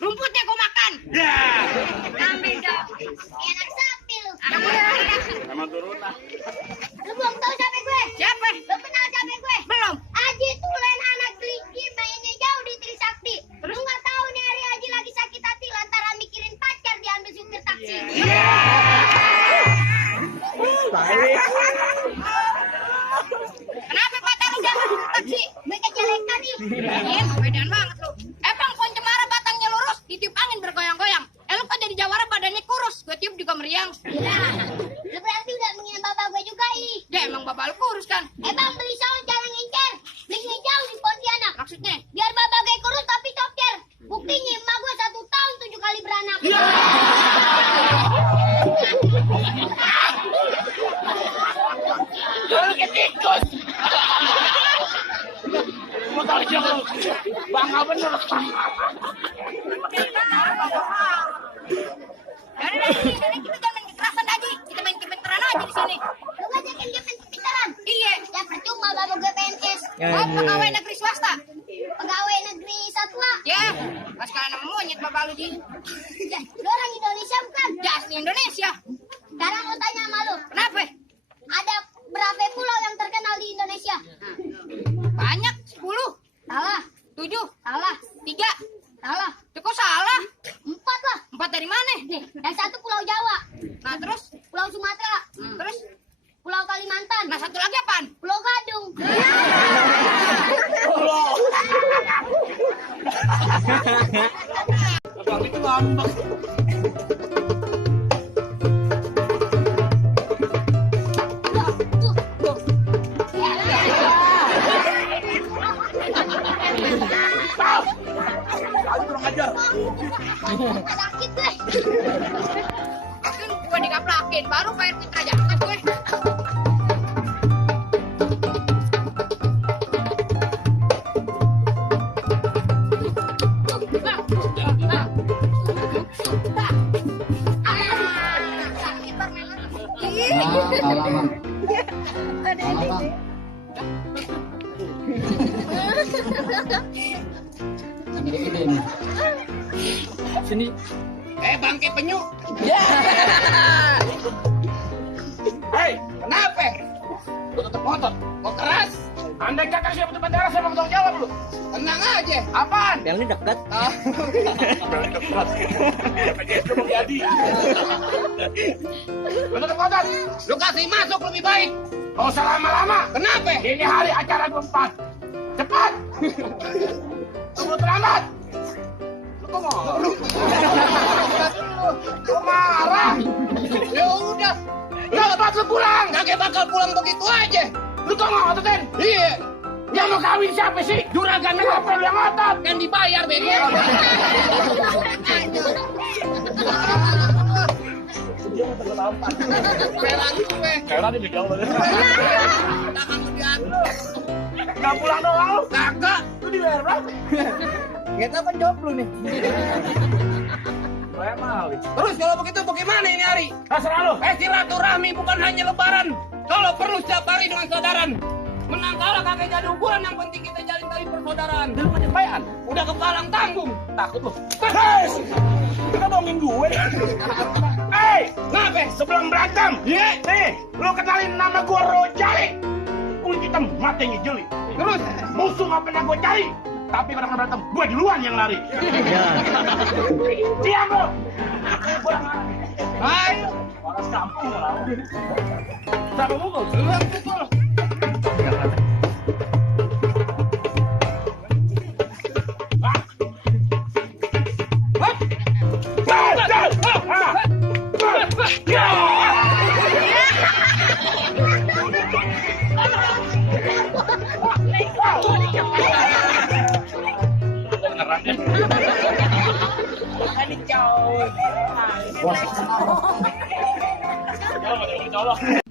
Rumputnya kau makan. Ya. Ambil dong. Enak sapi lu. Sama turunan. Lu belum tahu siapa gue? Siapa? Lu kenal siapa gue? Belum. Haji Tulen anak Geliki mainnya jauh di Trisakti. Lu nggak tahu nih hari Haji lagi sakit hati lantaran mikirin pacar diambil supir taksi. Kenapa pacar lu jangan taksi? Mereka jelekan nih. Iya, kepedean banget lu. Bang, pohon cemara batangnya lurus, ditiup angin bergoyang-goyang. Lu kan jadi jawara badannya kurus, gue tiup juga meriang. Lu berarti udah menghina bapak gue juga ih. Ya emang bapak lu kurus kan? Bang beli sound jangan ngincer. Belinya jauh di Pontianak. Maksudnya? Biar bapak gue kurus tapi coker. Buktinya emak gue 1 tahun 7 kali beranak. Lu ketikus. Motor jauh. Bangga bener. Dari kita jangan main kekerasan lagi. Kita main kepintaran aja di sini. Lu ngajakin dia main pintaran. Iya. Ya percuma bapak gue PNS. Oh, pegawai negeri swasta. Pegawai negeri satwa. Ya, pas kalian nama monyet bapak lu di. Ya, lu orang Indonesia bukan? Ya, asli Indonesia. Sekarang mau tanya sama lu. Kenapa? Ada berapa pulau yang terkenal di Indonesia? Banyak, 10. Salah. 7. Salah. 3. Salah. Kok salah? 4 lah. 4 dari mana? Nih, yang satu Pulau Jawa. Nah, terus? Pulau Sumatera. Terus? Pulau Kalimantan. Nah, satu lagi apaan? Pulau Gadung. Abang itu ngambek. Kurang ajar. Sakit gue. Kan gua dikaplakin, baru Pak RT aja gue. Sini. Bangke penyu. Ya. Hei, kenapa? Lu tutup motor. Kok keras? Andai kata siapa tutup bandara, saya mau tanggung jawab lu. Tenang aja. Apaan? Yang ini dekat. Beli dekat. Aja itu mau jadi. Lu tutup motor. Lu kasih masuk lebih baik. Gak usah lama-lama. Kenapa? Ini hari acara keempat. Cepat. Tunggu terlambat. Lu kok marah? Lu marah? Ya udah. Cepat lu pulang. Gak bakal pulang begitu aja. Lu kok ngototin? Iya. Yang mau kawin siapa sih? Juragan apa yang ngotot? Kan dibayar, Bego. Pelan gue. Kayaknya di bidang lu. Tangan lu diambil. Nggak pulang doang lu. Kagak. Lu dibayar berapa? Nggak tahu kan jawab lu nih. Bayar mahal. Terus kalau begitu bagaimana ini hari? Terserah lu. Silaturahmi bukan hanya lebaran. Kalau perlu setiap hari dengan saudaraan. Menang kalah kagak jadi ukuran, yang penting kita jalin tali persaudaraan. Lu penyampaian. Udah kepalang tanggung. Takut lu. Hei! Lu kan bohongin gue. Hei! Ngapain? Sebelum berantem. Iya. Nih, lu kenalin nama gue Rojali. Kulit hitam, matanya jeli. Terus Musuh nggak pernah gue cari. Tapi kalau berantem, gue duluan yang lari. Diam lu. ayo. Orang kampung lah. Siapa mukul? Lu yang pukul. Bos. Jangan, jangan colok.